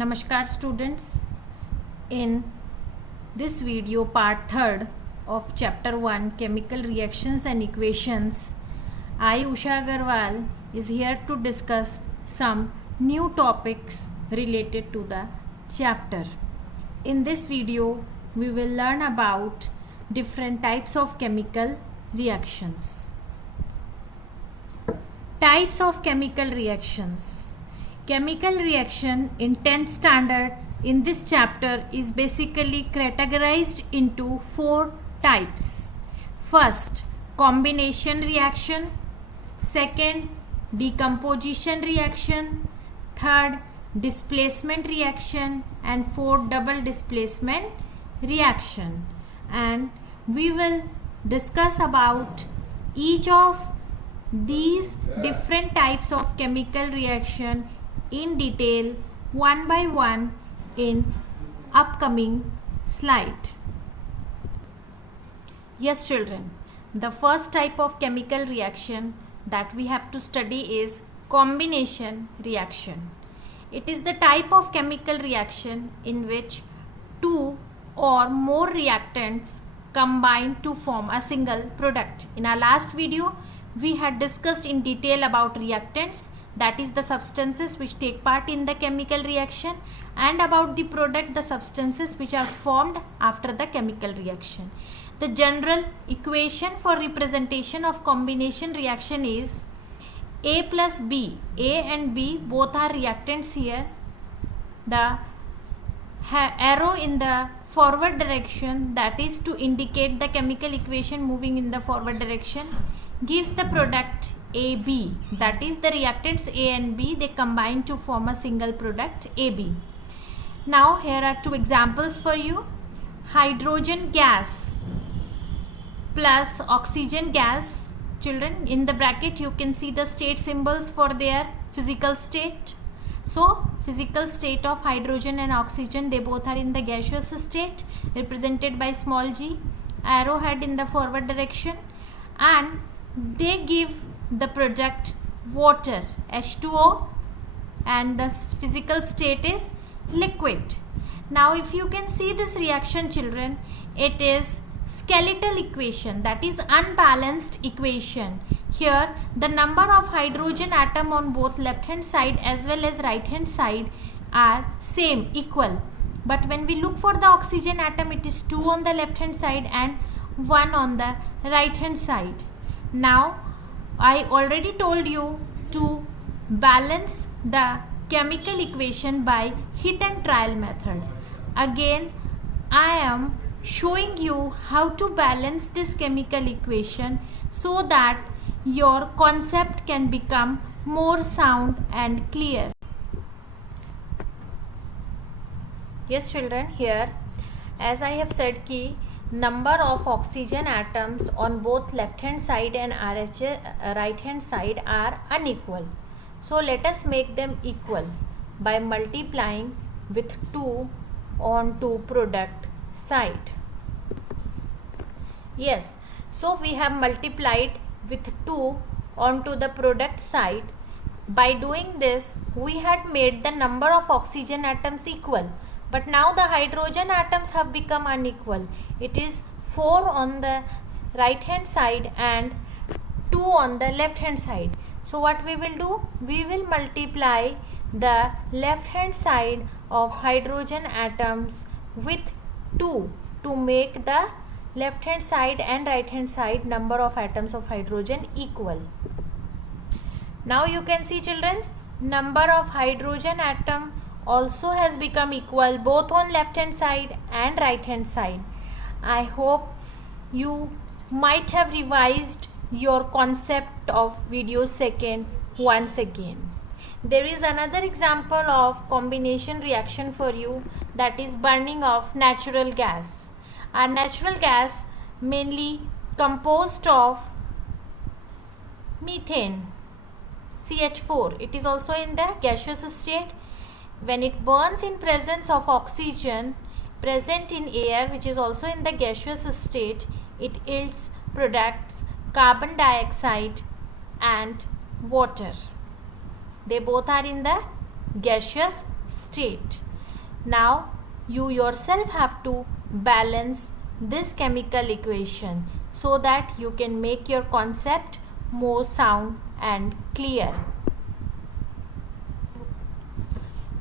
Namaskar students. In this video part 3rd of chapter 1 chemical reactions and equations, I Usha Agarwal is here to discuss some new topics related to the chapter. In this video we will learn about different types of chemical reactions. Types of chemical reactions. Chemical reaction in 10th standard in this chapter is basically categorized into 4 types. First, combination reaction. Second, decomposition reaction. Third, displacement reaction. And fourth, double displacement reaction. And we will discuss about each of these different types of chemical reaction in detail one by one in upcoming slide. Yes children, the first type of chemical reaction that we have to study is combination reaction. It is the type of chemical reaction in which two or more reactants combine to form a single product. In our last video we had discussed in detail about reactants, that is the substances which take part in the chemical reaction, and about the product, the substances which are formed after the chemical reaction. The general equation for representation of combination reaction is A plus B. A and B both are reactants here. The arrow in the forward direction, that is to indicate the chemical equation moving in the forward direction, gives the product AB, that is the reactants A and B, they combine to form a single product AB. Now here are two examples for you. Hydrogen gas plus oxygen gas. Children, in the bracket you can see the state symbols for their physical state. So physical state of hydrogen and oxygen, they both are in the gaseous state represented by small g, arrowhead in the forward direction, and they give the product water, H2O, and the physical state is liquid. Now if you can see this reaction children, it is skeletal equation, that is unbalanced equation. Here the number of hydrogen atom on both left hand side as well as right hand side are same, equal. But when we look for the oxygen atom, it is 2 on the left hand side and 1 on the right hand side. Now I already told you to balance the chemical equation by hit and trial method. Again I am showing you how to balance this chemical equation so that your concept can become more sound and clear. Yes children, here as I have said ki number of oxygen atoms on both left hand side and right hand side are unequal. So let us make them equal by multiplying with 2 onto product side. Yes, so we have multiplied with 2 onto the product side. By doing this we had made the number of oxygen atoms equal. But now the hydrogen atoms have become unequal. It is 4 on the right hand side and 2 on the left hand side. So what we will do? We will multiply the left hand side of hydrogen atoms with 2 to make the left hand side and right hand side number of atoms of hydrogen equal. Now you can see children, number of hydrogen atom also has become equal both on left hand side and right hand side. I hope you might have revised your concept of video second once again. There is another example of combination reaction for you, that is burning of natural gas. Our natural gas mainly composed of methane, CH4. It is also in the gaseous state. When it burns in presence of oxygen present in air, which is also in the gaseous state, it yields products carbon dioxide and water. They both are in the gaseous state. Now you yourself have to balance this chemical equation so that you can make your concept more sound and clear.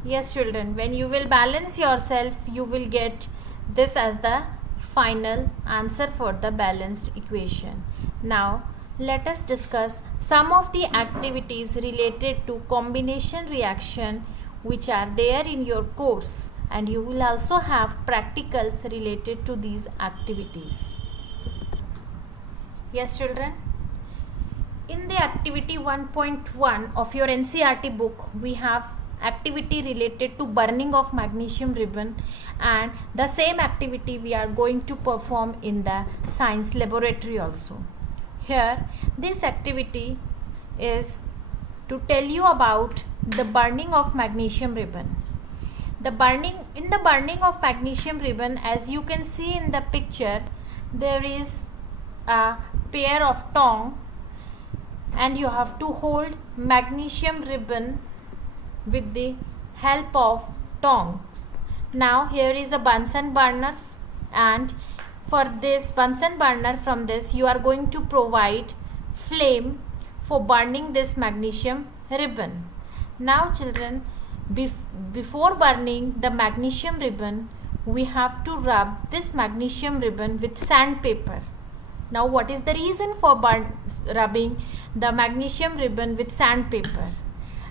Yes children, when you will balance yourself, you will get this as the final answer for the balanced equation. Now let us discuss some of the activities related to combination reaction which are there in your course, and you will also have practicals related to these activities. Yes children, in the activity 1.1 of your NCERT book, we have activity related to burning of magnesium ribbon, and the same activity we are going to perform in the science laboratory also. Here this activity is to tell you about the burning of magnesium ribbon. In the burning of magnesium ribbon, as you can see in the picture, there is a pair of tongs and you have to hold magnesium ribbon with the help of tongs. Now here is a Bunsen burner, and for this Bunsen burner, from this you are going to provide flame for burning this magnesium ribbon. Now children, before burning the magnesium ribbon, we have to rub this magnesium ribbon with sandpaper. Now what is the reason for rubbing the magnesium ribbon with sandpaper?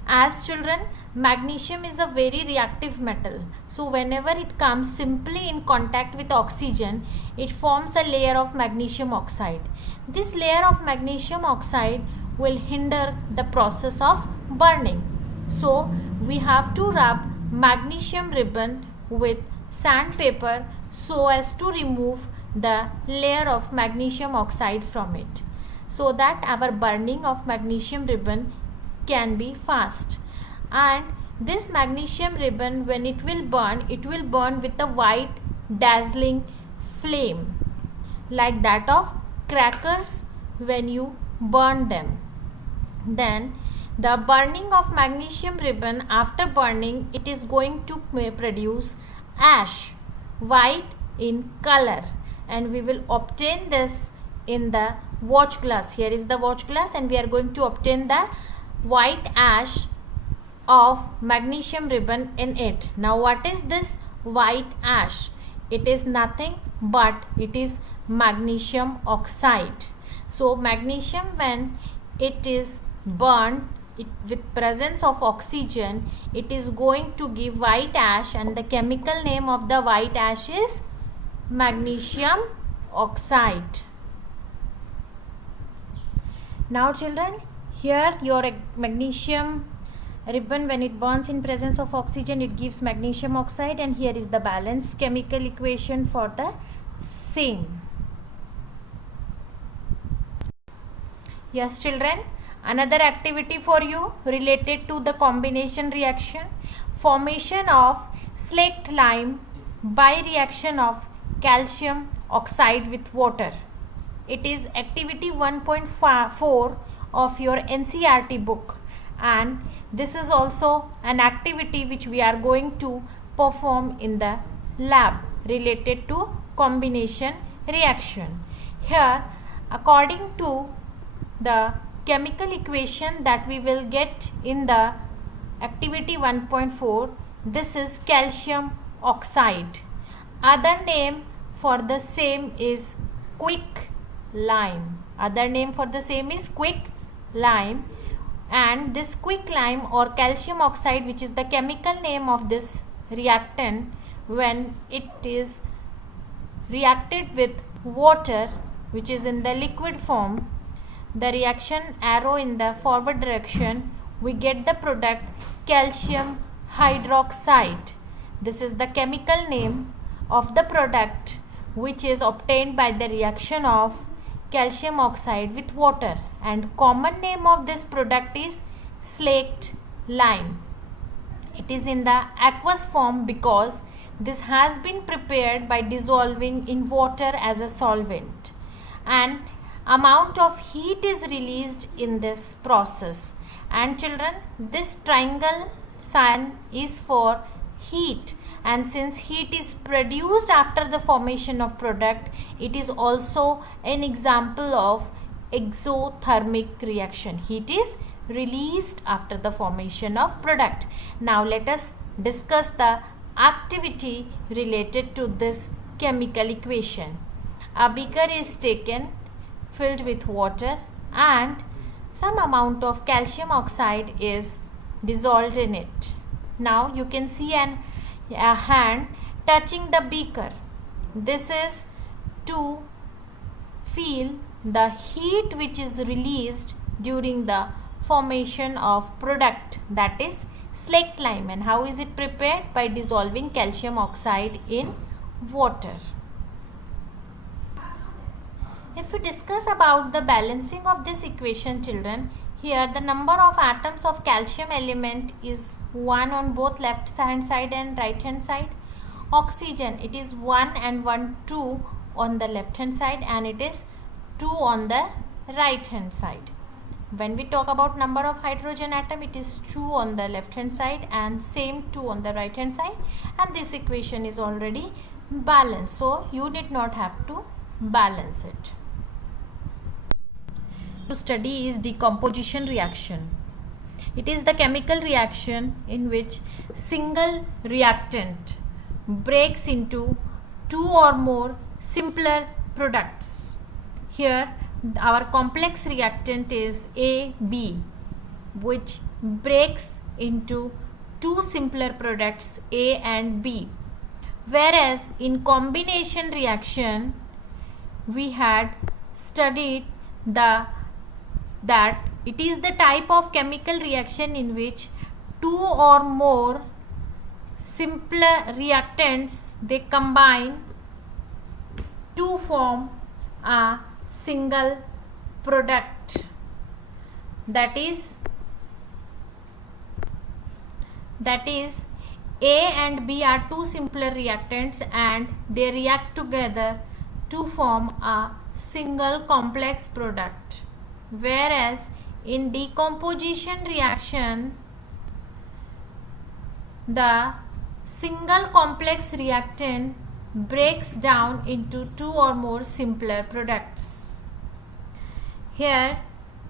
As children, magnesium is a very reactive metal. So whenever it comes simply in contact with oxygen, it forms a layer of magnesium oxide. This layer of magnesium oxide will hinder the process of burning. So we have to rub magnesium ribbon with sandpaper so as to remove the layer of magnesium oxide from it, so that our burning of magnesium ribbon can be fast. And this magnesium ribbon, when it will burn with a white dazzling flame like that of crackers when you burn them. Then the burning of magnesium ribbon, after burning, it is going to produce ash, white in color, and we will obtain this in the watch glass. Here is the watch glass, and we are going to obtain the white ash of magnesium ribbon in it. Now what is this white ash? It is nothing but it is magnesium oxide. So magnesium, when it is burned with presence of oxygen, it is going to give white ash, and the chemical name of the white ash is magnesium oxide. Now children, here your magnesium ribbon, when it burns in presence of oxygen, it gives magnesium oxide, and here is the balanced chemical equation for the same. Yes children, another activity for you related to the combination reaction, formation of slaked lime by reaction of calcium oxide with water. It is activity 1.4 of your NCERT book, and this is also an activity which we are going to perform in the lab related to combination reaction. Here, according to the chemical equation that we will get in the activity 1.4, this is calcium oxide. Other name for the same is quick lime. Other name for the same is quick lime, and this quick lime or calcium oxide, which is the chemical name of this reactant, when it is reacted with water which is in the liquid form, the reaction arrow in the forward direction, we get the product calcium hydroxide. This is the chemical name of the product which is obtained by the reaction of calcium oxide with water, and common name of this product is slaked lime. It is in the aqueous form because this has been prepared by dissolving in water as a solvent, and amount of heat is released in this process. And children, this triangle sign is for heat, and since heat is produced after the formation of product, it is also an example of exothermic reaction. Heat is released after the formation of product. Now let us discuss the activity related to this chemical equation. A beaker is taken, filled with water, and some amount of calcium oxide is dissolved in it. Now you can see a hand touching the beaker. This is to feel the heat which is released during the formation of product, that is slaked lime. And how is it prepared? By dissolving calcium oxide in water. If we discuss about the balancing of this equation, children, here the number of atoms of calcium element is 1 on both left hand side and right hand side. Oxygen, it is 1 and 1, 2 on the left hand side, and it is 2 on the right hand side. When we talk about number of hydrogen atom, it is 2 on the left hand side and same 2 on the right hand side, and this equation is already balanced, so you did not have to balance it. To study is decomposition reaction. It is the chemical reaction in which single reactant breaks into 2 or more simpler products. Here our complex reactant is AB, which breaks into 2 simpler products A and B, whereas in combination reaction we had studied that it is the type of chemical reaction in which 2 or more simpler reactants, they combine to form a single product, that is A and B are 2 simpler reactants and they react together to form a single complex product. Whereas in decomposition reaction, the single complex reactant breaks down into 2 or more simpler products. Here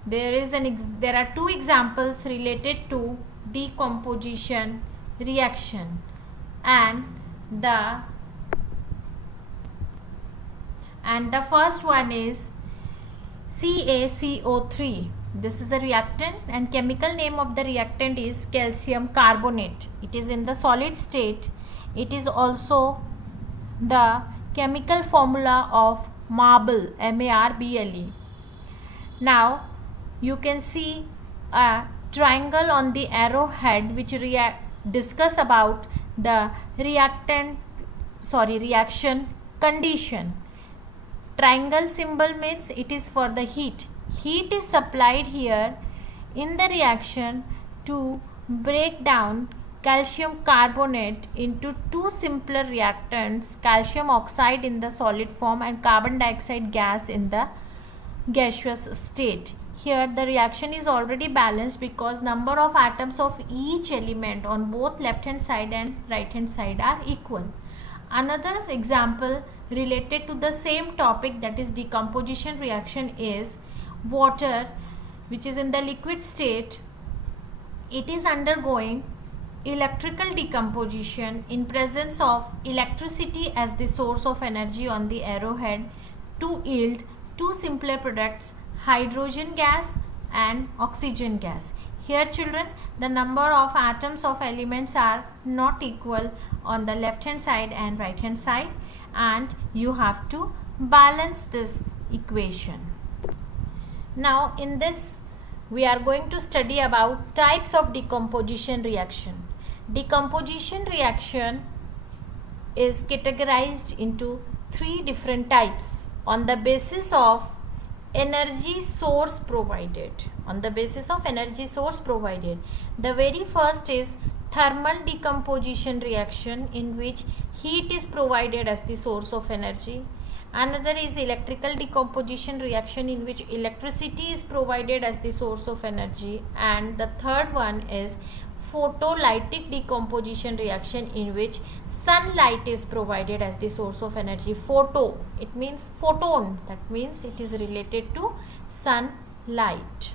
there are 2 examples related to decomposition reaction, and the first one is CaCO3. This is a reactant and chemical name of the reactant is calcium carbonate. It is in the solid state. It is also the chemical formula of marble, MARBLE. Now you can see a triangle on the arrowhead which discuss about the reaction condition. Triangle symbol means it is for the heat. Heat is supplied here in the reaction to break down calcium carbonate into 2 simpler reactants, calcium oxide in the solid form and carbon dioxide gas in the gaseous state. Here the reaction is already balanced because number of atoms of each element on both left hand side and right hand side are equal. Another example related to the same topic, that is decomposition reaction, is water, which is in the liquid state. It is undergoing electrical decomposition in presence of electricity as the source of energy on the arrowhead to yield 2 simpler products, hydrogen gas and oxygen gas. Here children, the number of atoms of elements are not equal on the left hand side and right hand side, and you have to balance this equation. Now in this we are going to study about types of decomposition reaction. Decomposition reaction is categorized into 3 different types on the basis of energy source provided. The very first is thermal decomposition reaction, in which heat is provided as the source of energy. Another is electrical decomposition reaction, in which electricity is provided as the source of energy. And the third one is photolytic decomposition reaction in which sunlight is provided as the source of energy. Photo, it means photon, that means it is related to sunlight.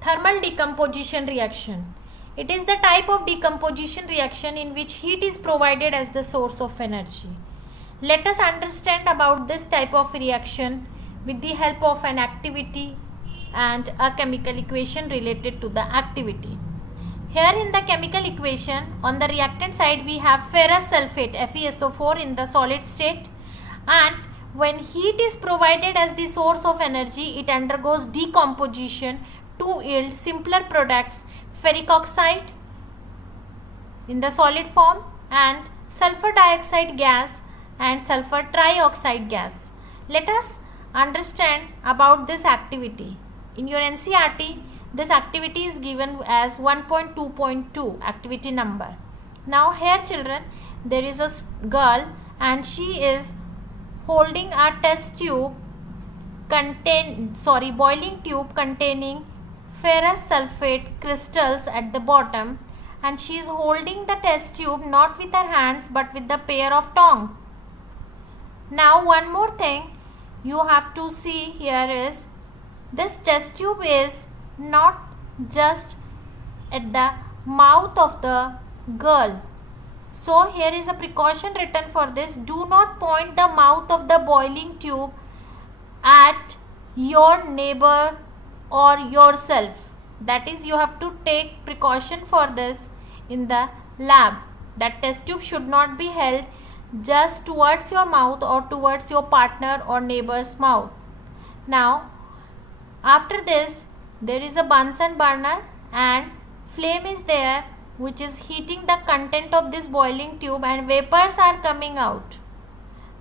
Thermal decomposition reaction. It is the type of decomposition reaction in which heat is provided as the source of energy. Let us understand about this type of reaction with the help of an activity and a chemical equation related to the activity. Here in the chemical equation, on the reactant side we have ferrous sulfate FeSO4 in the solid state, and when heat is provided as the source of energy, it undergoes decomposition to yield simpler products, ferric oxide in the solid form and sulfur dioxide gas and sulfur trioxide gas. Let us understand about this activity. In your NCERT, this activity is given as 1.2.2 activity number. Now here children, there is a girl and she is holding a test tube boiling tube containing ferrous sulfate crystals at the bottom, and she is holding the test tube not with her hands but with the pair of tongs. Now one more thing you have to see here is this test tube is not just at the mouth of the girl. So here is a precaution written for this. Do not point the mouth of the boiling tube at your neighbor or yourself. That is, you have to take precaution for this in the lab. That test tube should not be held just towards your mouth or towards your partner or neighbor's mouth. Now after this, there is a Bunsen burner and flame is there which is heating the content of this boiling tube, and vapors are coming out.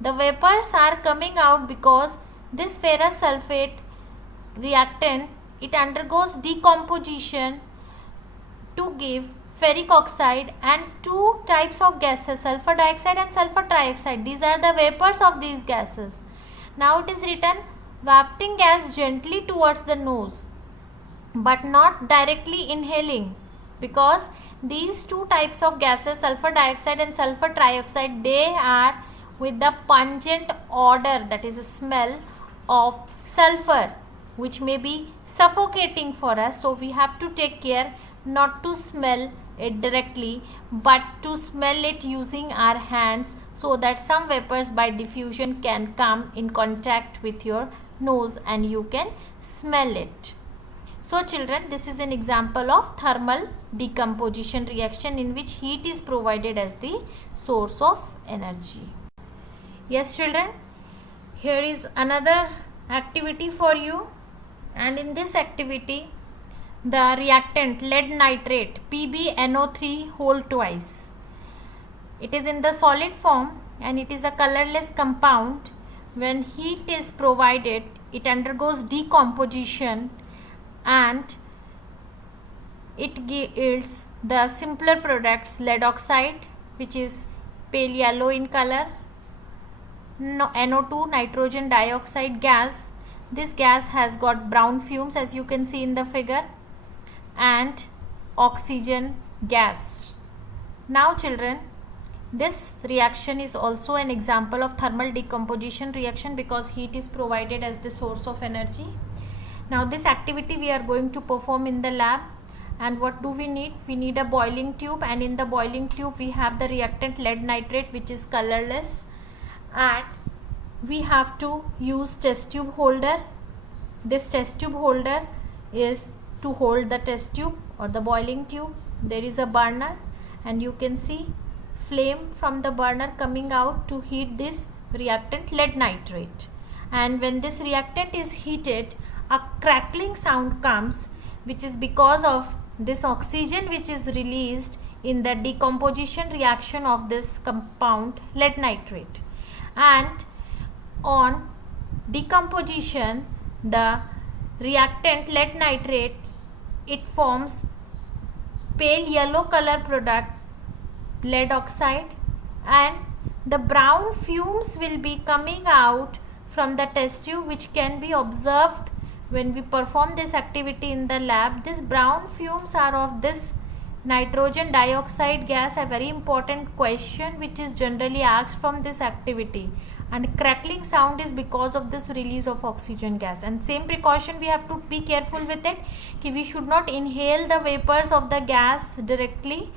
The vapors are coming out because this ferrous sulfate reactant, it undergoes decomposition to give ferric oxide and two types of gases, sulfur dioxide and sulfur trioxide. These are the vapors of these gases. Now it is written wafting gas gently towards the nose but not directly inhaling, because these two types of gases, sulfur dioxide and sulfur trioxide, they are with the pungent odor, that is a smell of sulfur, which may be suffocating for us. So we have to take care not to smell it directly but to smell it using our hands, so that some vapors by diffusion can come in contact with your nose and you can smell it. So children, this is an example of thermal decomposition reaction in which heat is provided as the source of energy. Yes children, here is another activity for you, and in this activity the reactant lead nitrate PbNO3 whole twice, it is in the solid form and it is a colorless compound. When heat is provided, it undergoes decomposition and it yields the simpler products, lead oxide, which is pale yellow in color, NO2 nitrogen dioxide gas. This gas has got brown fumes as you can see in the figure, and oxygen gas. Now children, this reaction is also an example of thermal decomposition reaction because heat is provided as the source of energy. Now this activity we are going to perform in the lab, and what do we need? We need a boiling tube, and in the boiling tube we have the reactant lead nitrate which is colorless, and we have to use test tube holder. This test tube holder is to hold the test tube or the boiling tube. There is a burner and you can see flame from the burner coming out to heat this reactant lead nitrate, and when this reactant is heated, a crackling sound comes, which is because of this oxygen which is released in the decomposition reaction of this compound lead nitrate. And on decomposition, the reactant lead nitrate, it forms pale yellow color product lead oxide, and the brown fumes will be coming out from the test tube which can be observed when we perform this activity in the lab, these brown fumes are of this nitrogen dioxide gas, a very important question which is generally asked from this activity, and crackling sound is because of this release of oxygen gas. And same precaution we have to be careful with it, we should not inhale the vapors of the gas directly,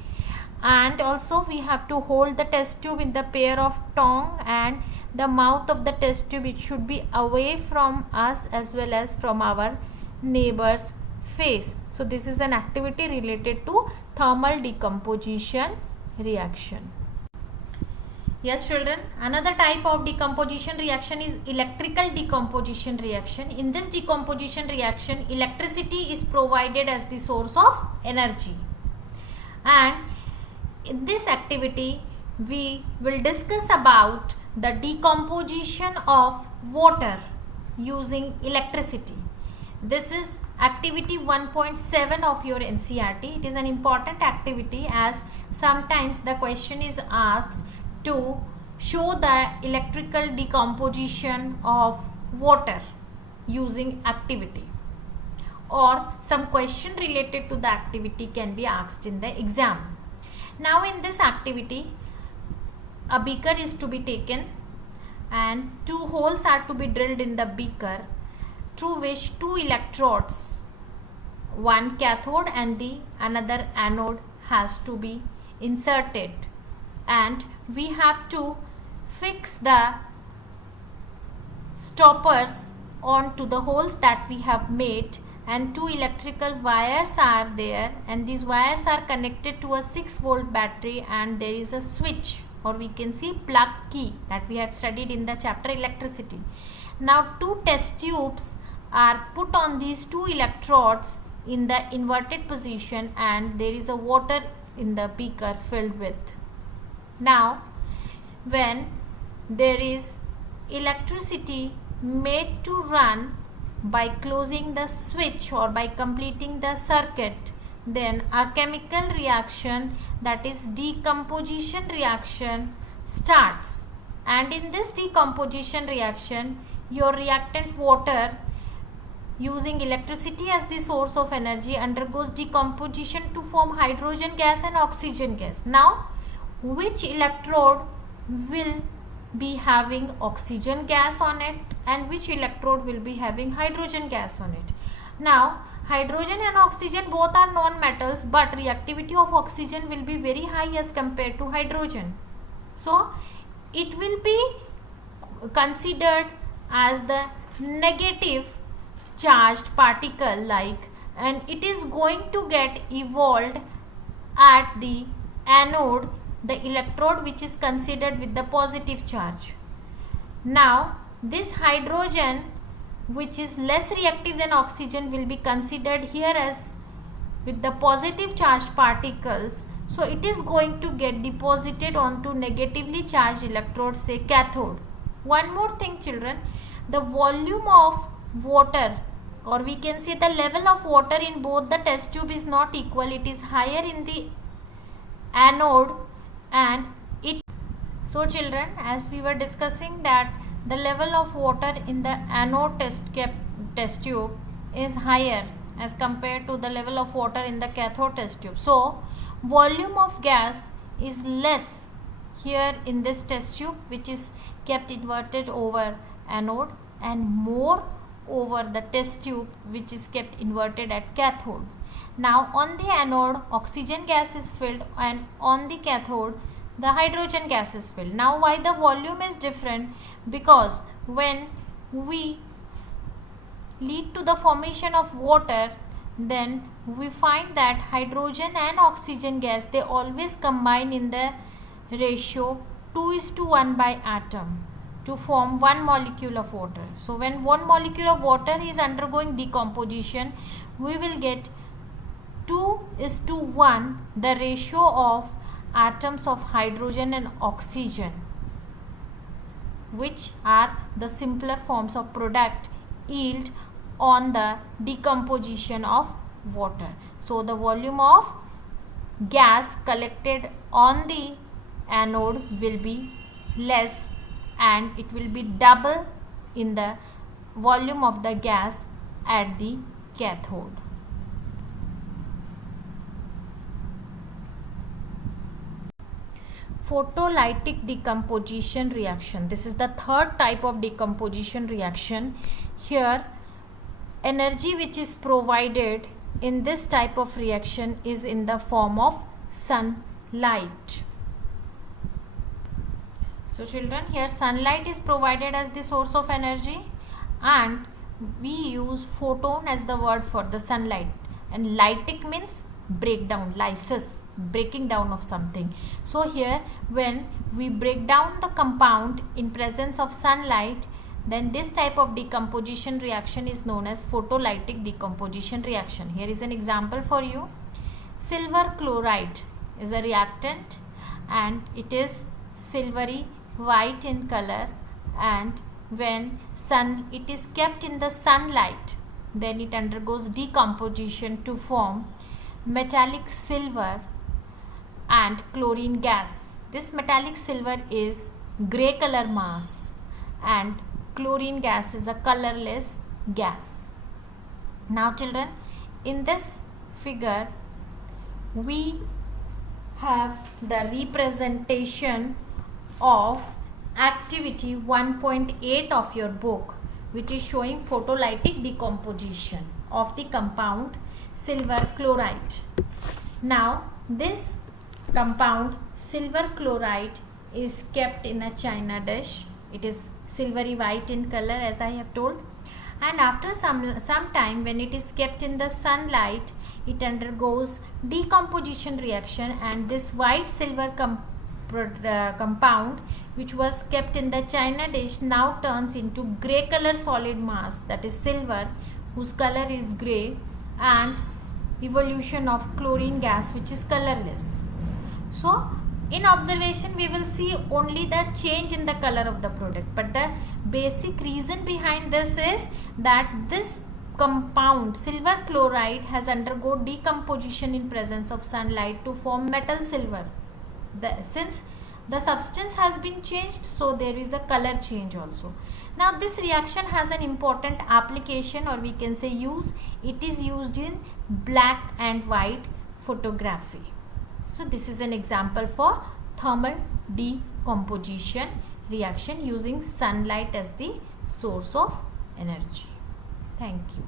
and also we have to hold the test tube in the pair of tongue, and the mouth of the test tube, it should be away from us as well as from our neighbor's face. So this is an activity related to thermal decomposition reaction. Yes children, another type of decomposition reaction is electrical decomposition reaction. In this decomposition reaction, electricity is provided as the source of energy, and in this activity we will discuss about the decomposition of water using electricity. This is activity 1.7 of your NCERT. It is an important activity as sometimes the question is asked to show the electrical decomposition of water using activity, or some question related to the activity can be asked in the exam. Now in this activity, a beaker is to be taken and 2 holes are to be drilled in the beaker, through which 2 electrodes, one cathode and the another anode, has to be inserted, and we have to fix the stoppers onto the holes that we have made, and 2 electrical wires are there, and these wires are connected to a 6-volt battery, and there is a switch, or we can see plug key, that we had studied in the chapter electricity. Now 2 test tubes are put on these 2 electrodes in the inverted position, and there is a water in the beaker filled with. Now when there is electricity made to run by closing the switch or by completing the circuit, then a chemical reaction, that is decomposition reaction, starts. And in this decomposition reaction, your reactant water using electricity as the source of energy undergoes decomposition to form hydrogen gas and oxygen gas. Now which electrode will be having oxygen gas on it and which electrode will be having hydrogen gas on it? Now hydrogen and oxygen both are non-metals, but reactivity of oxygen will be very high as compared to hydrogen. So it will be considered as the negative charged particle like, and it is going to get evolved at the anode, the electrode which is considered with the positive charge. Now this hydrogen, which is less reactive than oxygen, will be considered here as with the positive charged particles. So it is going to get deposited onto negatively charged electrode, say cathode. One more thing children, the volume of water, or we can say the level of water in both the test tube is not equal. It is higher in the anode, and it, so children, as we were discussing that the level of water in the anode test tube is higher as compared to the level of water in the cathode test tube. So volume of gas is less here in this test tube which is kept inverted over anode, and more over the test tube which is kept inverted at cathode. Now on the anode oxygen gas is filled, and on the cathode the hydrogen gas is filled. Now why the volume is different? Because when we lead to the formation of water, then we find that hydrogen and oxygen gas, they always combine in the ratio 2:1 by atom to form one molecule of water. So when one molecule of water is undergoing decomposition, we will get 2:1 the ratio of atoms of hydrogen and oxygen, which are the simpler forms of product yield on the decomposition of water. So the volume of gas collected on the anode will be less, and it will be double in the volume of the gas at the cathode. Photolytic decomposition reaction. This is the third type of decomposition reaction. Here, energy which is provided in this type of reaction is in the form of sunlight. So children, here sunlight is provided as the source of energy, and we use photon as the word for the sunlight, and lytic means breakdown, lysis, breaking down of something. So here when we break down the compound in presence of sunlight, then this type of decomposition reaction is known as photolytic decomposition reaction. Here is an example for you. Silver chloride is a reactant and it is silvery white in color, and when it is kept in the sunlight, then it undergoes decomposition to form metallic silver and chlorine gas. This metallic silver is grey color mass and chlorine gas is a colorless gas. Now children, in this figure we have the representation of activity 1.8 of your book, which is showing photolytic decomposition of the compound silver chloride. Now this compound silver chloride is kept in a china dish. It is silvery white in color, as I have told, and after some time when it is kept in the sunlight, it undergoes decomposition reaction, and this white silver compound which was kept in the china dish now turns into grey color solid mass, that is silver, whose color is grey, and evolution of chlorine gas which is colorless. So in observation we will see only the change in the color of the product, but the basic reason behind this is that this compound silver chloride has undergone decomposition in presence of sunlight to form metal silver. Since the substance has been changed, so there is a color change also. Now this reaction has an important application, or we can say use. It is used in black and white photography. So this is an example for thermal decomposition reaction using sunlight as the source of energy. Thank you.